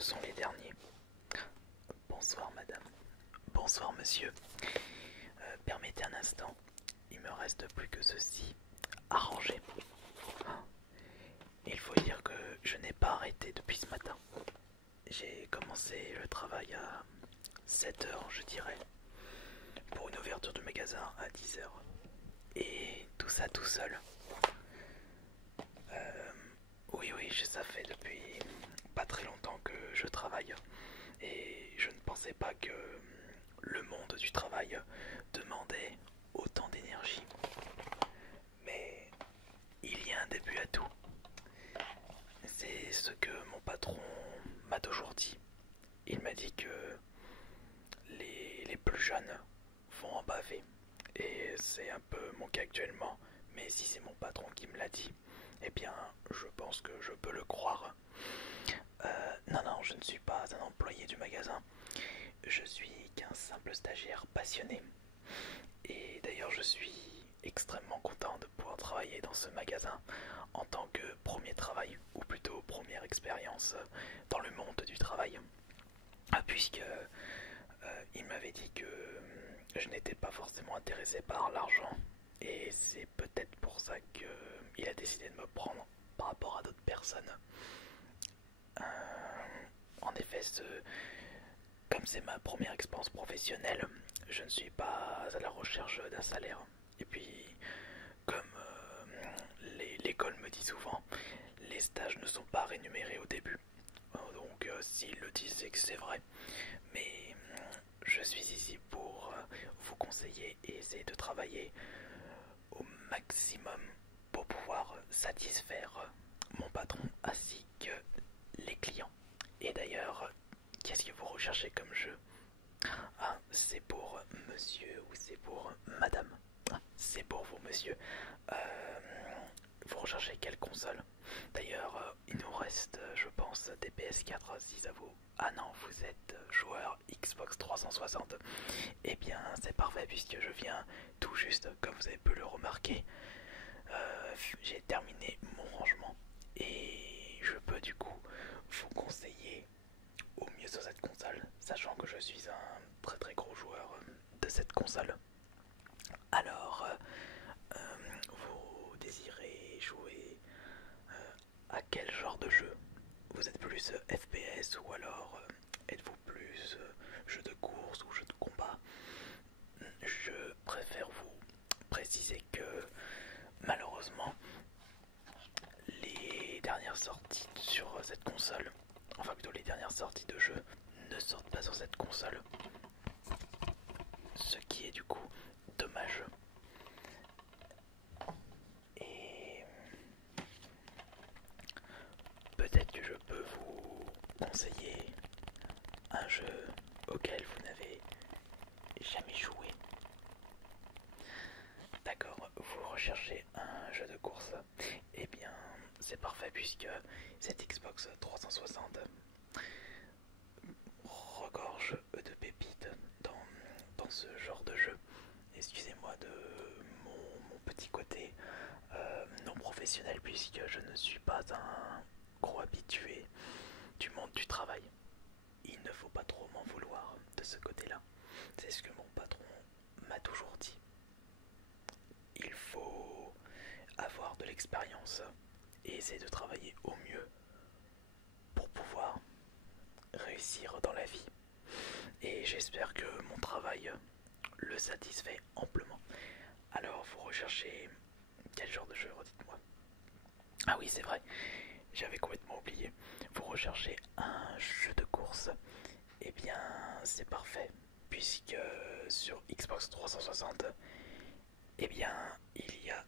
sont les derniers. Bonsoir madame. Bonsoir monsieur. Permettez un instant. Il me reste plus que ceci à ranger. Il faut dire que je n'ai pas arrêté depuis ce matin. J'ai commencé le travail à 7 heures, je dirais, pour une ouverture de magasin à 10 heures. Et tout ça tout seul. Oui, ça fait depuis pas très longtemps que je travaille. Et je ne pensais pas que le monde du travail demandait autant d'énergie. Mais il y a un début à tout. C'est ce que mon patron m'a toujours dit. Il m'a dit que les plus jeunes vont en baver. Et c'est un peu mon cas actuellement. Mais si c'est mon patron qui me l'a dit, eh bien, je pense que je peux le croire. Non, je ne suis pas un employé du magasin. Je suis qu'un simple stagiaire passionné. Et d'ailleurs, je suis extrêmement content de pouvoir travailler dans ce magasin en tant que premier travail, ou plutôt première expérience dans le monde du travail. Puisque il m'avait dit que je n'étais pas forcément intéressé par l'argent. Et c'est peut-être pour ça qu'il a décidé de me prendre par rapport à d'autres personnes. En effet, comme c'est ma première expérience professionnelle, je ne suis pas à la recherche d'un salaire. Et puis, comme l'école me dit souvent, les stages ne sont pas rémunérés au début. Donc, s'ils le disent, c'est que c'est vrai. Mais je suis ici pour vous conseiller et essayer de travailler au maximum pour pouvoir satisfaire mon patron ainsi que les clients. Et d'ailleurs, qu'est-ce que vous recherchez comme jeu? Ah, c'est pour monsieur ou c'est pour madame? Ah, c'est pour vous, monsieur. Vous recherchez quelle console? D'ailleurs, il nous reste, je pense, des PS4 si ça vous... Ah non, vous êtes joueur Xbox 360. Eh bien, c'est parfait puisque je viens tout juste, comme vous avez pu le remarquer, j'ai terminé mon rangement. Et je peux du coup vous conseiller au mieux sur cette console, sachant que je suis un très très gros joueur de cette console. Alors, vous désirez jouer à quel genre de jeu? Vous êtes plus FPS ou alors êtes-vous plus jeu de course ou jeu de combat? Je préfère vous préciser que malheureusement les dernières sorties sur cette console, enfin plutôt les dernières sorties de jeu, ne sortent pas sur cette console. Ce qui est du coup dommage. Et peut-être que je peux vous conseiller un jeu auquel vous n'avez jamais joué. D'accord, vous recherchez un jeu de course. Eh bien, c'est parfait puisque cette Xbox 360 regorge de pépites dans ce genre de jeu. Excusez-moi de mon petit côté non professionnel puisque je ne suis pas un gros habitué du monde du travail. Il ne faut pas trop m'en vouloir de ce côté-là. C'est ce que mon patron m'a toujours dit. Il faut avoir de l'expérience et essayer de travailler au mieux pour pouvoir réussir dans la vie. Et j'espère que mon travail le satisfait amplement. Alors, vous recherchez quel genre de jeu, redites-moi? Ah oui, c'est vrai, j'avais complètement oublié. Vous recherchez un jeu de course? Eh bien, c'est parfait, puisque sur Xbox 360, eh bien, il y a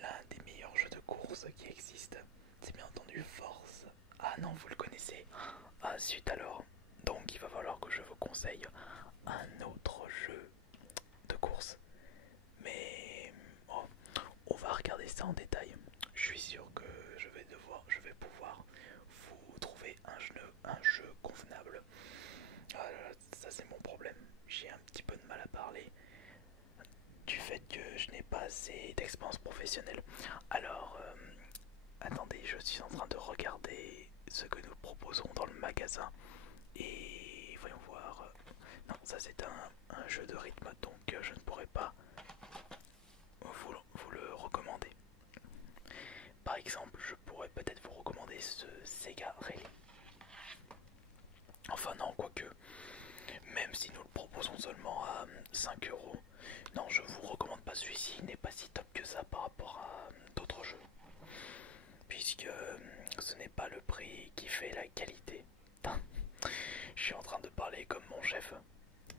l'un des meilleurs jeux de course qui existent. C'est bien entendu Force. Ah non, vous le connaissez. Ah, zut alors. Donc, il va falloir que je vous conseille un autre jeu de course. Mais oh, on va regarder ça en détail. Je suis sûr que je vais pouvoir vous trouver un jeu convenable. Ça c'est mon problème. J'ai un petit peu de mal à parler du fait que je n'ai pas assez d'expérience professionnelle. Alors, attendez, je suis en train de regarder ce que nous proposons dans magasin. Et voyons voir. Non, ça c'est un jeu de rythme, donc je ne pourrais pas vous le recommander. Par exemple, je pourrais peut-être vous recommander ce Sega Rally. Enfin non, quoique, même si nous le proposons seulement à 5 euros, non, je vous recommande pas celui-ci, il n'est pas si top que ça par rapport à d'autres jeux. Puisque ce n'est pas le prix qui fait la qualité. Je suis en train de parler comme mon chef.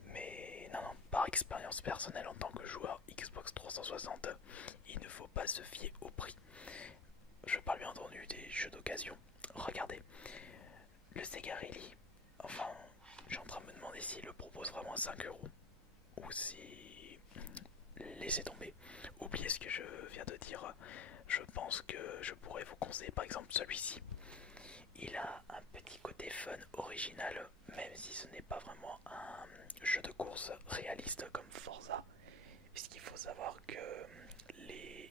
Mais non, par expérience personnelle en tant que joueur Xbox 360, il ne faut pas se fier au prix. Je parle bien entendu des jeux d'occasion. Regardez, le Sega Rally, enfin, je suis en train de me demander s'il le propose vraiment à 5 euros. Ou si... Laissez tomber. Oubliez ce que je viens de dire. Je pense que je pourrais vous conseiller par exemple celui-ci. Il a un petit côté fun original, même si ce n'est pas vraiment un jeu de course réaliste comme Forza, puisqu'il faut savoir que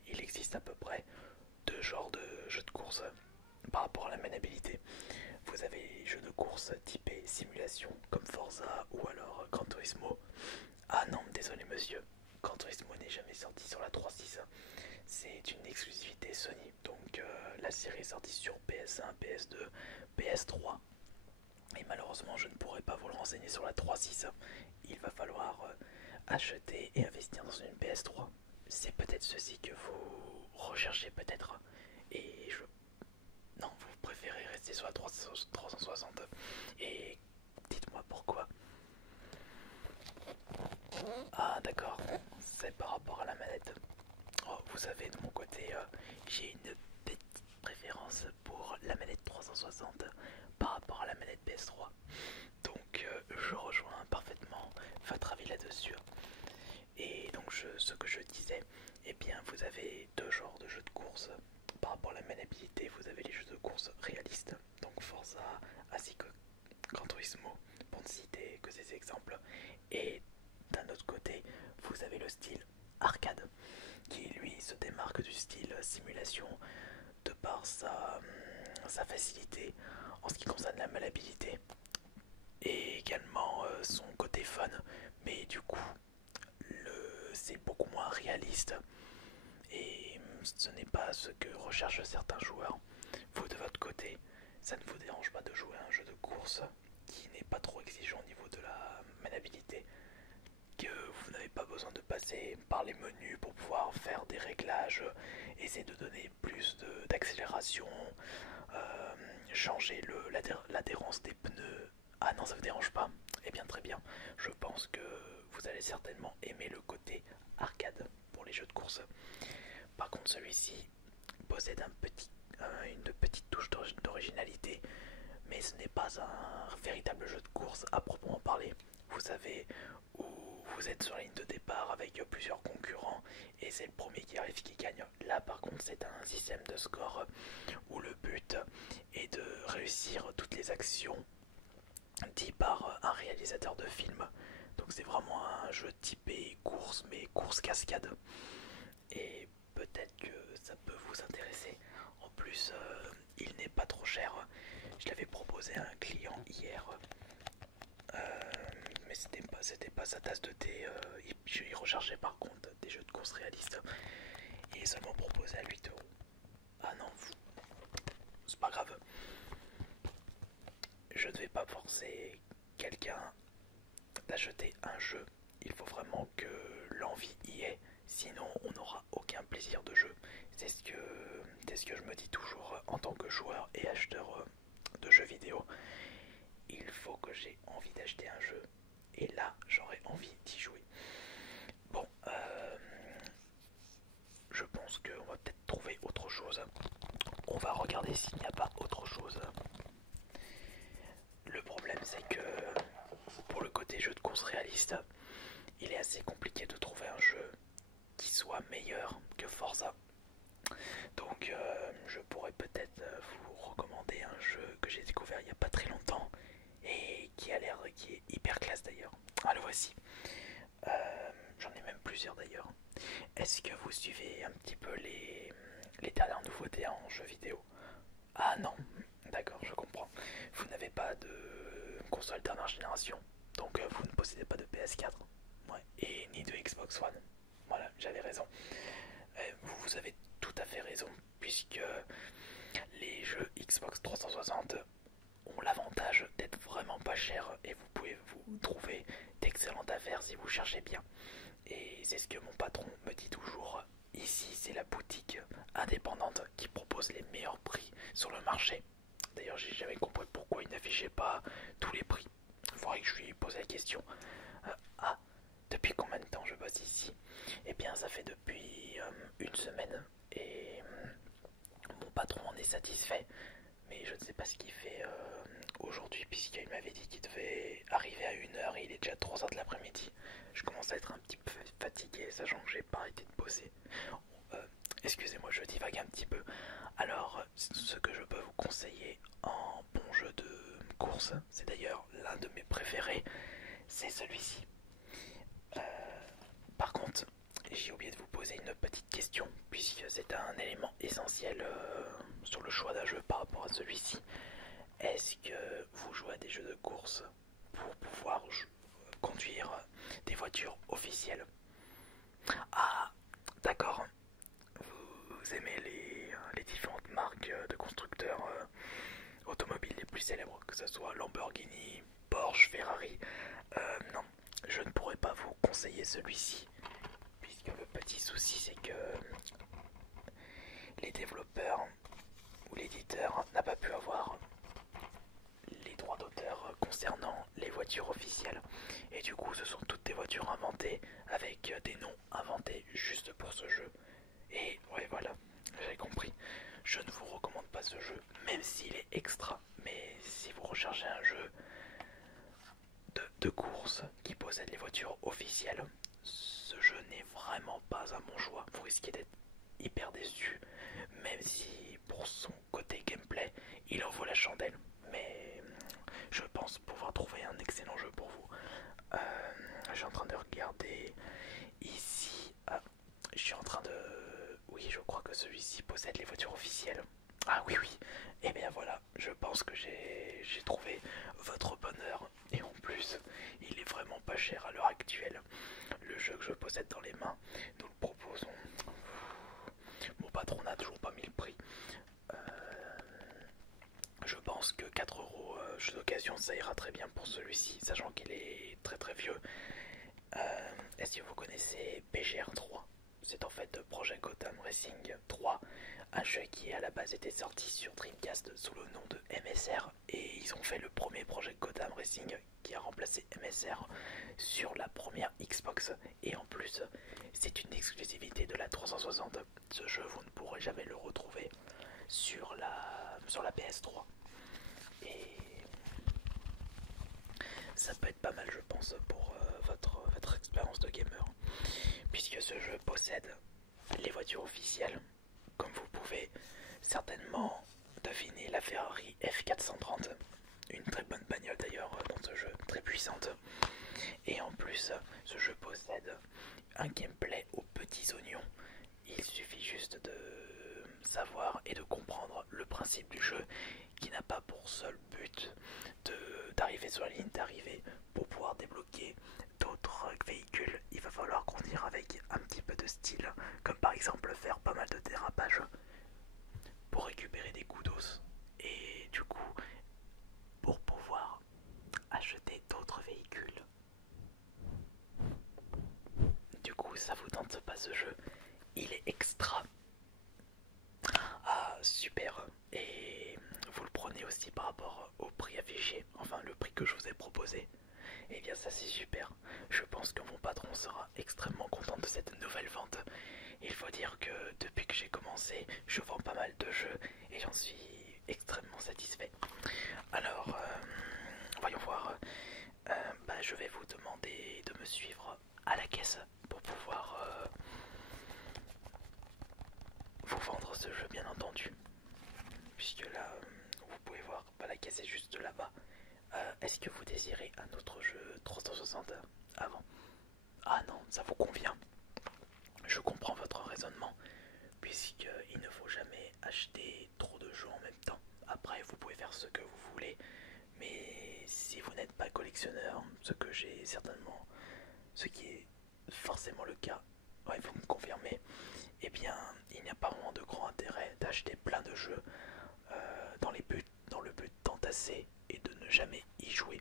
il existe à peu près deux genres de jeux de course par rapport à la maniabilité. Vous avez les jeux de course typés simulation comme Forza ou alors Gran Turismo. Ah non, désolé monsieur, Gran Turismo n'est jamais sorti sur la 3.6. C'est une exclusivité Sony, donc la série est sortie sur PS1, PS2, PS3. Et malheureusement, je ne pourrai pas vous le renseigner sur la 3.6. Il va falloir acheter et investir dans une PS3. C'est peut-être ceci que vous recherchez peut-être. Et je... Non, vous préférez rester sur la 360. Et dites-moi pourquoi. Ah d'accord, c'est par rapport à la manette. Oh, vous savez, de mon côté, j'ai une petite préférence pour la manette 360 par rapport à la manette PS3. Donc je rejoins parfaitement votre avis là-dessus. Et donc ce que je disais, eh bien vous avez deux genres de jeux de course. Par rapport à la maniabilité, vous avez les jeux de course réalistes, donc Forza ainsi que Gran Turismo, pour ne citer que ces exemples. Et d'un autre côté, vous avez le style arcade, qui lui se démarque du style simulation de par sa facilité en ce qui concerne la maniabilité et également son côté fun, mais du coup c'est beaucoup moins réaliste et ce n'est pas ce que recherchent certains joueurs. Vous de votre côté, ça ne vous dérange pas de jouer à un jeu de course qui n'est pas trop exigeant au niveau de la maniabilité, que vous n'avez pas besoin de passer par les menus pour pouvoir faire des réglages, essayer de donner plus d'accélération, changer l'adhérence des pneus. Ah non, ça vous dérange pas? Eh bien très bien, je pense que vous allez certainement aimer le côté arcade pour les jeux de course. Par contre celui-ci possède une petite touche d'originalité, mais ce n'est pas un véritable jeu de course à proprement parler. Vous savez, où vous êtes sur la ligne de départ avec plusieurs concurrents et c'est le premier qui arrive qui gagne. Là par contre c'est un système de score où le but est de réussir toutes les actions dit par un réalisateur de film. Donc c'est vraiment un jeu typé course, mais course cascade. Et peut-être que ça peut vous intéresser. En plus, il n'est pas trop cher. Je l'avais proposé à un client hier. Mais c'était pas sa tasse de thé. Il recherchait par contre des jeux de course réalistes. Il est seulement proposé à 8 euros. Ah non, c'est pas grave. Je ne vais pas forcer quelqu'un d'acheter un jeu. Il faut vraiment que l'envie y ait, sinon on n'aura aucun plaisir de jeu. C'est ce que je me dis toujours en tant que joueur et acheteur de jeux vidéo. Il faut que j'ai envie d'acheter un jeu et là j'aurai envie d'y jouer. Bon, je pense qu'on va peut-être trouver autre chose. On va regarder s'il n'y a pas autre chose. Le problème c'est que pour le côté jeu de course réaliste, il est assez compliqué de trouver un jeu qui soit meilleur que Forza. Donc je pourrais peut-être vous recommander un jeu que j'ai découvert il n'y a pas très longtemps et qui est hyper classe d'ailleurs. Ah le voici. J'en ai même plusieurs d'ailleurs. Est-ce que vous suivez un petit peu les dernières nouveautés en jeux vidéo? Ah non, d'accord, je comprends. Vous n'avez pas console dernière génération. Donc vous ne possédez pas de PS4. Ouais. Et ni de Xbox One. Voilà, j'avais raison. Vous avez tout à fait raison, puisque les jeux Xbox 360 ont l'avantage d'être vraiment pas chers et vous pouvez vous trouver d'excellentes affaires si vous cherchez bien. Et c'est ce que mon patron me dit toujours. Ici, c'est la boutique indépendante qui propose les meilleurs prix sur le marché. D'ailleurs, j'ai jamais compris pourquoi il n'affichait pas tous les prix. Il faudrait que je lui pose la question. Ah, depuis combien de temps je bosse ici? Eh bien, ça fait depuis une semaine et mon patron en est satisfait. Mais je ne sais pas ce qu'il fait aujourd'hui, puisqu'il m'avait dit qu'il devait arriver à 1h et il est déjà 3h de l'après-midi. Je commence à être un petit peu fatigué, sachant que j'ai pas arrêté de bosser. Excusez-moi, je divague un petit peu. Alors, ce que je peux vous conseiller en bon jeu de course, c'est d'ailleurs l'un de mes préférés, c'est celui-ci. Par contre, j'ai oublié de vous poser une petite question, puisque c'est un élément essentiel sur le choix d'un jeu par rapport à celui-ci. Est-ce que vous jouez à des jeux de course pour pouvoir conduire des voitures officielles? Ah, d'accord. Vous aimez les différentes marques de constructeurs automobiles les plus célèbres, que ce soit Lamborghini, Porsche, Ferrari. Non, je ne pourrais pas vous conseiller celui-ci, puisque le petit souci c'est que les développeurs ou l'éditeur n'a pas pu avoir les droits d'auteur concernant les voitures officielles. Et du coup, ce sont toutes des voitures inventées avec des noms inventés juste pour ce jeu. Et ouais, voilà, j'ai compris. Je ne vous recommande pas ce jeu, même s'il est extra. Mais si vous recherchez un jeu de course qui possède les voitures officielles, ce jeu n'est vraiment pas un bon choix. Vous risquez d'être hyper déçu, même si pour son côté gameplay, il en vaut la chandelle. Mais je pense pouvoir trouver un excellent jeu pour vous. Je suis en train de regarder ici. Ah, je suis en train de... Oui, je crois que celui-ci possède les voitures officielles. Ah oui, oui. Et bien voilà, je pense que j'ai trouvé votre bonheur. Et en plus, il est vraiment pas cher à l'heure actuelle. Le jeu que je possède dans les mains, nous le proposons. Mon patron n'a toujours pas mis le prix. Je pense que 4€ jeu d'occasion, ça ira très bien pour celui-ci, sachant qu'il est très très vieux. Est-ce que vous connaissez PGR 3? C'est en fait Project Gotham Racing 3, un jeu qui à la base était sorti sur Dreamcast sous le nom de MSR, et ils ont fait le premier Project Gotham Racing qui a remplacé MSR sur la première Xbox. Et en plus, c'est une exclusivité de la 360. Ce jeu, vous ne pourrez jamais le retrouver sur la PS3. Et ça peut être pas mal, je pense, pour votre expérience de gamer, puisque ce jeu possède les voitures officielles, comme vous pouvez certainement deviner la Ferrari F430, une très bonne bagnole d'ailleurs dans ce jeu, très puissante. Et en plus, ce jeu possède un gameplay aux petits oignons. Il suffit juste de savoir et de comprendre le principe du jeu, qui n'a pas pour seul but d'arriver sur la ligne d'arrivée pour pouvoir débloquer d'autres véhicules. Il va falloir conduire avec un petit peu de style, comme par exemple faire pas mal de dérapages pour récupérer des kudos, et du coup pour pouvoir acheter d'autres véhicules. Du coup, ça vous tente pas ce jeu? Il est extra. Ah, super. Et vous le prenez aussi par rapport au prix affiché, enfin le prix que je vous ai proposé. Et bien ça c'est super. Je pense que mon patron sera extrêmement content de cette nouvelle vente. Il faut dire que depuis que j'ai commencé, je vends pas mal de jeux et j'en suis extrêmement satisfait. Alors, voyons voir. Je vais vous demander de me suivre à la caisse pour pouvoir vous vendre ce jeu, bien entendu. Puisque là, vous pouvez voir, la caisse est juste là-bas. Est-ce que vous désirez un autre jeu 360 avant? Ah non, ça vous convient. Je comprends votre raisonnement, puisqu'il ne faut jamais acheter trop de jeux en même temps. Après, vous pouvez faire ce que vous voulez, mais si vous n'êtes pas collectionneur, ce que j'ai certainement, ce qui est forcément le cas, ouais, vous me confirmez, eh bien, il n'y a pas vraiment de grand intérêt d'acheter plein de jeux dans le but d'entasser et de ne jamais y jouer.